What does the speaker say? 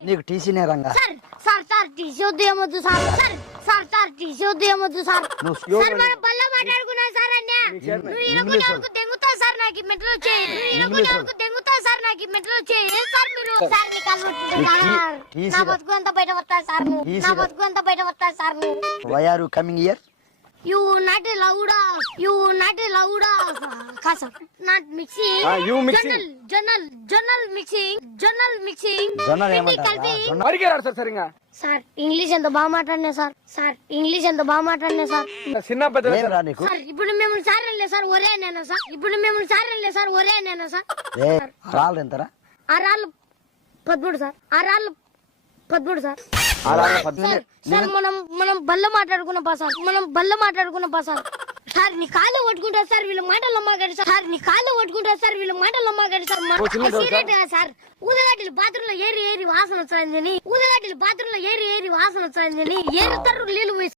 నీకు టీసీనే Ranga sir sir sir TC వద్దు ఏమొద్దు sir sir sir sir TC వద్దు ఏమొద్దు సార్ సార్ మనం బల్ల మాట్లాడుకున్నా సార్ అన్న నువ్వు ఇనుకునే వరకు దెంగుతా సార్ నాకు మెట్లు వచ్చాయి ఇనుకునే వరకు దెంగుతా సార్ నాకు మెట్లు వచ్చాయి ఏం సార్ మీరు సార్ నీ కాలు పట్టుకుంటా నా బతుకు అంతా బయట వస్తా సార్ నా బతుకు అంతా బయట వస్తా sir why are you coming here You not allowed. You not allowed. Kasa. Not mixing. you mixing. Journal mixing. Journal mixing. జొన్నలు Hindi ఏమంటారా kalbi. అడిగారు సార్ సరిగా సార్ ఇంగ్లీష్ ఎంత బాగా మాట్లాడినా సార్ సార్ ఇంగ్లీష్ ఎంత బాగా మాట్లాడినా సార్ చిన్న పెద్ద ఏమరా నీకు సార్ ఇప్పుడు మేము సార్ అనలే సార్ ఒరే నేను సార్ ఇప్పుడు మేము సార్ అనలే సార్ ఒరే నేను సార్ ఏ రాళ్ళు ఎంతరా 6 రాళ్ళు 13 సార్ 6 రాళ్ళు 13 సార్ సార్ మనం బల్ల మాట్లాడుకున్నా సార్ మనం బల్ల మాట్లాడుకున్నా సార్ సార్ నీ కాళ్ళు కొట్టుకుంటా సార్ వీళ్ళ మాటల్లో మాట్లాడి సార్ నీ కాళ్ళు కొట్టుకుంటా సార్ వీళ్ళ మాటల్లో మాట్లాడి సార్ సీరియట్ సార్ ఊదగాటిలు బాత్రూంలో ఏరి వాసన వచ్చిందని ఊదగాటిలు బాత్రూంలో ఏరి వాసన వచ్చిందని ఏరుతారు నీళ్ళు